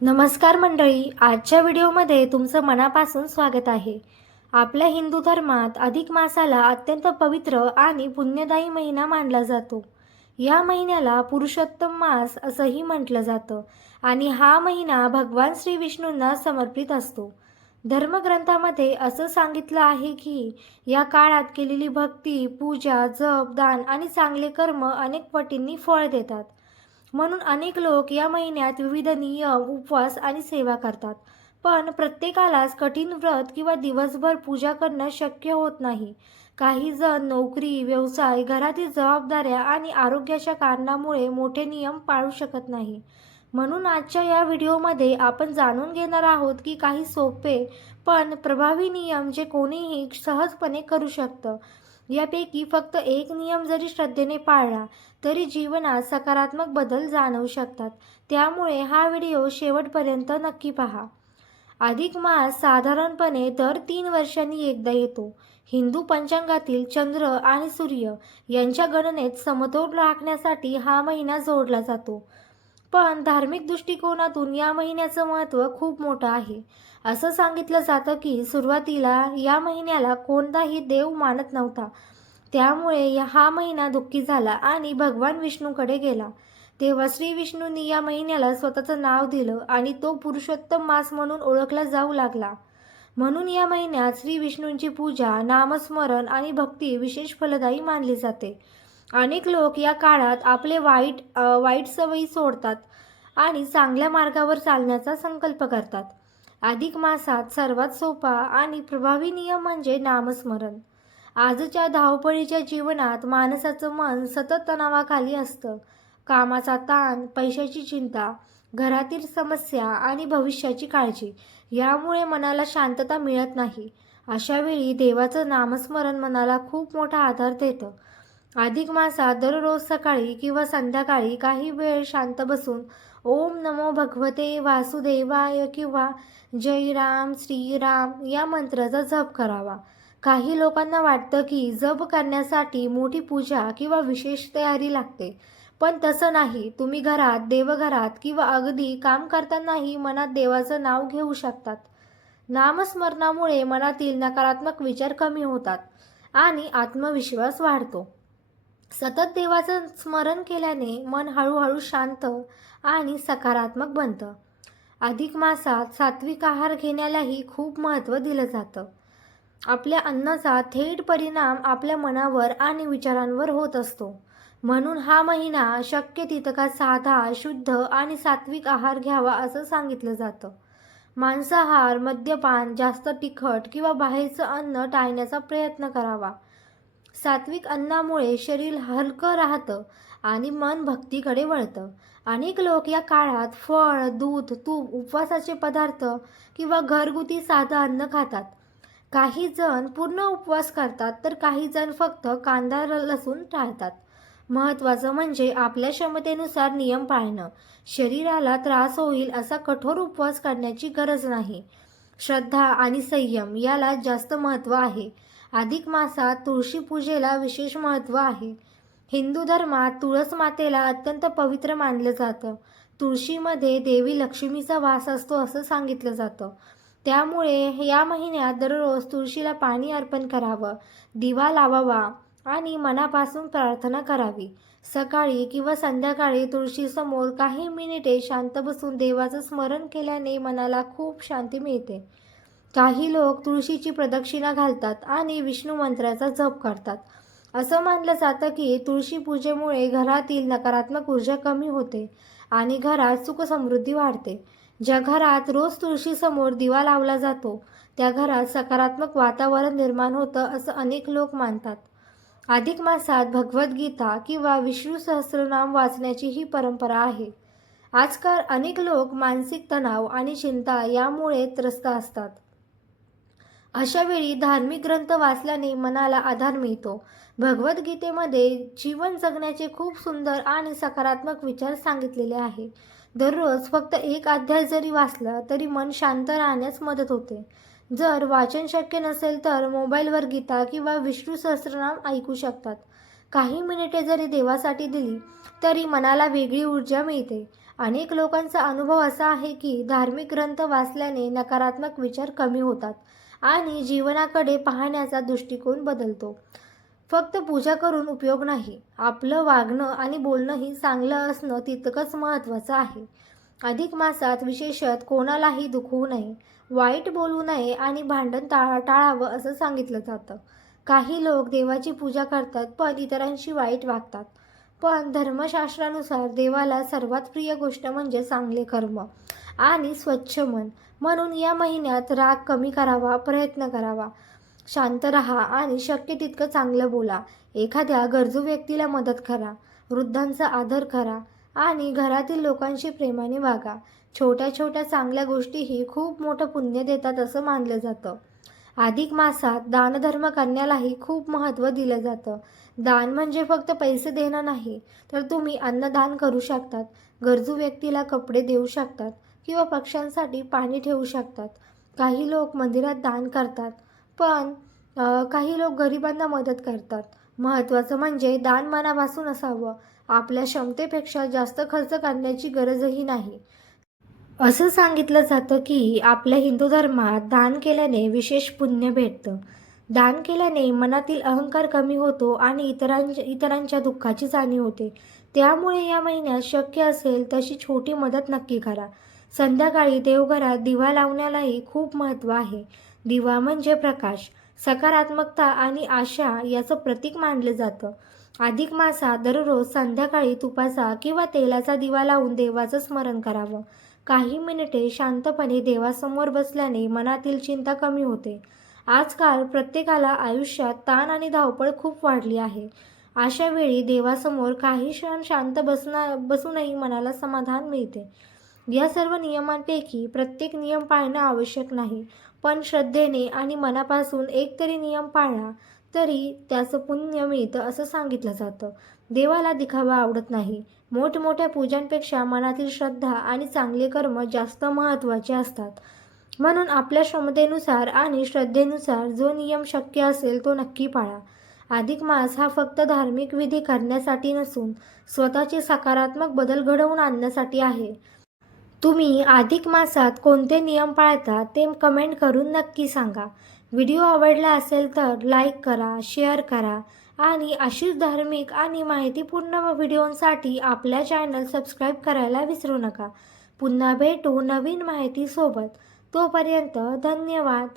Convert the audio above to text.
नमस्कार मंडळी, आजच्या व्हिडिओमध्ये तुमचं मनापासून स्वागत आहे. आपल्या हिंदू धर्मात अधिक मासाला अत्यंत पवित्र आणि पुण्यदायी महिना मानला जातो. या महिन्याला पुरुषोत्तम मास असंही म्हटलं जातं आणि हा महिना भगवान श्री विष्णूंना समर्पित असतो. धर्मग्रंथामध्ये असं सांगितलं आहे की या काळात केलेली भक्ती, पूजा, जप, दान आणि चांगले कर्म अनेक पटींनी फळ देतात. म्हणून अनेक लोक या महिन्यात विविध नियम, उपवास आणि सेवा करतात. पण प्रत्येकालाच कठीण व्रत किंवा दिवसभर पूजा करणं शक्य होत नाही. काही जण नोकरी, व्यवसाय, घरातील जबाबदाऱ्या आणि आरोग्याच्या कारणामुळे मोठे नियम पाळू शकत नाही. म्हणून आजच्या या व्हिडिओमध्ये आपण जाणून घेणार आहोत की काही सोपे पण प्रभावी नियम जे कोणीही सहजपणे करू शकतं. यापैकी फक्त एक नियम जरी श्रद्धेने पाळला तरी जीवनात सकारात्मक बदल जाणवू शकतात. त्यामुळे हा व्हिडिओ शेवटपर्यंत नक्की पहा. अधिक मास साधारणपणे दर 3 वर्षांनी एकदा येतो. हिंदू पंचांगातील चंद्र आणि सूर्य यांच्या गणनेत समतोल राखण्यासाठी हा महिना जोडला जातो. पण धार्मिक दृष्टिकोनातून या महिन्याचं महत्त्व खूप मोठं आहे. असं सांगितलं जातं की सुरुवातीला या महिन्याला कोणताही देव मानत नव्हता. त्यामुळे हा महिना दुःखी झाला आणि भगवान विष्णूकडे गेला. तेव्हा श्री विष्णूंनी या महिन्याला स्वतःचं नाव दिलं आणि तो पुरुषोत्तम मास म्हणून ओळखला जाऊ लागला. म्हणून या महिन्यात श्री विष्णूंची पूजा, नामस्मरण आणि भक्ती विशेष फलदायी मानली जाते. अनेक लोक या काळात आपले वाईट सवयी सोडतात आणि चांगल्या मार्गावर चालण्याचा संकल्प करतात. अधिक मासात सर्वात सोपा आणि प्रभावी नियम म्हणजे नामस्मरण. आजच्या धावपळीच्या जीवनात माणसाचं मन सतत तणावाखाली असतं. कामाचा ताण, पैशाची चिंता, घरातील समस्या आणि भविष्याची काळजी यामुळे मनाला शांतता मिळत नाही. अशा वेळी देवाचं नामस्मरण मनाला खूप मोठा आधार देतं. अधिक मासात दररोज सकाळी किंवा संध्याकाळी काही वेळ शांत बसून ओम नमो भगवते वासुदेवाय किंवा जय राम श्रीराम या मंत्राचा जप करावा. काही लोकांना वाटतं की जप करण्यासाठी मोठी पूजा किंवा विशेष तयारी लागते. पण तसं नाही. तुम्ही घरात, देवघरात किंवा अगदी काम करतानाही मनात देवाचं नाव घेऊ शकतात. नामस्मरणामुळे मनातील नकारात्मक विचार कमी होतात आणि आत्मविश्वास वाढतो. सतत देवाचं स्मरण केल्याने मन हळूहळू शांत आणि सकारात्मक बनतं. अधिक मासात सात्विक आहार घेण्यालाही खूप महत्त्व दिलं जातं. आपल्या अन्नाचा थेट परिणाम आपल्या मनावर आणि विचारांवर होत असतो. म्हणून हा महिना शक्य तितका साधा, शुद्ध आणि सात्विक आहार घ्यावा असं सांगितलं जातं. मांसाहार, मद्यपान, जास्त तिखट किंवा बाहेरचं अन्न टाळण्याचा प्रयत्न करावा. सात्विक अन्नामुळे शरीर हलकं राहतं आणि मन भक्तीकडे वळतं. अनेक लोक या काळात फळ, दूध, तूप, उपवासाचे पदार्थ किंवा घरगुती साधं अन्न खातात. काही जण पूर्ण उपवास करतात तर काही जण फक्त कांदा लसूण टाळतात. महत्त्वाचं म्हणजे आपल्या क्षमतेनुसार नियम पाळणं. शरीराला त्रास होईल असा कठोर उपवास करण्याची गरज नाही. श्रद्धा आणि संयम याला जास्त महत्त्व आहे. अधिक मासात तुळशी पूजेला विशेष महत्त्व आहे. हिंदू धर्मात तुळस मातेला अत्यंत पवित्र मानलं जातं. तुळशीमध्ये देवी लक्ष्मीचा वास असतो असं सांगितलं जातं. त्यामुळे या महिन्यात दररोज तुळशीला पाणी अर्पण करावं, दिवा लावावा आणि मनापासून प्रार्थना करावी. सकाळी किंवा संध्याकाळी तुळशीसमोर काही मिनिटे शांत बसून देवाचं स्मरण केल्याने मनाला खूप शांती मिळते. काही लोक तुळशीची प्रदक्षिणा घालतात आणि विष्णू मंत्राचा जप करतात. असं मानलं जातं की तुळशी पूजेमुळे घरातील नकारात्मक ऊर्जा कमी होते आणि घरात सुखसमृद्धी वाढते. ज्या घरात रोज तुळशीसमोर दिवा लावला जातो त्या घरात सकारात्मक वातावरण निर्माण होतं असं अनेक लोक मानतात. अधिक मासात भगवद्गीता किंवा विष्णू सहस्रनाम वाचण्याची ही परंपरा आहे. आजकाल अनेक लोक मानसिक तणाव आणि चिंता यामुळे त्रस्त असतात. अशा वेळी धार्मिक ग्रंथ वाचल्याने मनाला आधार मिळतो. भगवद्गीतेमध्ये जीवन जगण्याचे खूप सुंदर आणि सकारात्मक विचार सांगितलेले आहे. दररोज फक्त एक अध्याय जरी वाचला तरी मन शांत राहण्यास मदत होते. जर वाचन शक्य नसेल तर मोबाईलवर गीता किंवा विष्णू सहस्रनाम ऐकू शकतात. काही मिनिटे जरी देवासाठी दिली तरी मनाला वेगळी ऊर्जा मिळते अनेक लोकांचा अनुभव असा आहे की धार्मिक ग्रंथ वाचल्याने नकारात्मक विचार कमी होतात आणि जीवनाकडे पाहण्याचा दृष्टिकोन बदलतो. फक्त पूजा करून उपयोग नाही. आपलं वागणं आणि बोलणंही चांगलं असणं तितकंच महत्त्वाचं आहे. अधिक मासात विशेषतः कोणालाही दुखवू नये, वाईट बोलू नये आणि भांडण टाळावं असं सांगितलं जातं. काही लोक देवाची पूजा करतात पण इतरांशी वाईट वागतात. पण धर्मशास्त्रानुसार देवाला सर्वात प्रिय गोष्ट म्हणजे चांगले कर्म आणि स्वच्छ मन. म्हणून या महिन्यात राग कमी करावा, प्रयत्न करावा, शांत राहा आणि शक्य तितकं चांगलं बोला. एखाद्या गरजू व्यक्तीला मदत करा, वृद्धांचा आदर करा आणि घरातील लोकांशी प्रेमाने वागा. छोट्या छोट्या चांगल्या गोष्टीही खूप मोठं पुण्य देतात असं मानलं जातं. अधिक मासात दानधर्म करण्यालाही खूप महत्त्व दिलं जातं. दान म्हणजे फक्त पैसे देणं नाही, तर तुम्ही अन्नदान करू शकतात, गरजू व्यक्तीला कपडे देऊ शकतात किंवा पक्ष्यांसाठी पाणी ठेवू शकतात. काही लोक मंदिरात दान करतात, पण काही लोक गरिबांना मदत करतात. महत्त्वाचं म्हणजे दान मनापासून असावं. आपल्या क्षमतेपेक्षा जास्त खर्च करण्याची गरजही नाही. असं सांगितलं जातं की आपल्या हिंदू धर्मात दान केल्याने विशेष पुण्य भेटतं. दान केल्याने मनातील अहंकार कमी होतो आणि इतरांच्या दुःखाची जाणीव होते. त्यामुळे या महिन्यात शक्य असेल तशी छोटी मदत नक्की करा. संध्याकाळी देवघरात दिवा लावण्यालाही खूप महत्त्व आहे. दिवा म्हणजे प्रकाश, सकारात्मकता आणि आशा याचं प्रतीक मानलं जातं. अधिक मासात दररोज संध्याकाळी तुपाचा किंवा तेलाचा दिवा लावून देवाचं स्मरण करावं. काही मिनिटे शांतपणे देवासमोर बसल्याने मनातील चिंता कमी होते. आजकाल प्रत्येकाला आयुष्यात ताण आणि धावपळ खूप वाढली आहे. अशा वेळी देवासमोर काही क्षण शांत बसूनही मनाला समाधान मिळते. या सर्व नियमांपैकी प्रत्येक नियम पाळणं आवश्यक नाही, पण श्रद्धेने आणि मनापासून एक तरी नियम पाळला तरी त्याचं पुण्य मिळतं असं सांगितलं जातं. देवाला दिखावा आवडत नाही. मोठमोठ्या पूजांपेक्षा मनातील श्रद्धा आणि चांगले कर्म जास्त महत्त्वाचे असतात. म्हणून आपल्या क्षमतेनुसार आणि श्रद्धेनुसार जो नियम शक्य असेल तो नक्की पाळा. अधिक मास हा फक्त धार्मिक विधी करण्यासाठी नसून स्वतःचे सकारात्मक बदल घडवून आणण्यासाठी आहे. तुम्ही अधिक मासात कोणते नियम पाळता ते कमेंट करून नक्की सांगा. व्हिडिओ आवडला असेल तर लाईक करा, शेअर करा आणि अशीच धार्मिक आणि माहितीपूर्ण व्हिडिओंसाठी आपल्या चॅनल सबस्क्राईब करायला विसरू नका. पुन्हा भेटू नवीन माहितीसोबत. तोपर्यंत धन्यवाद.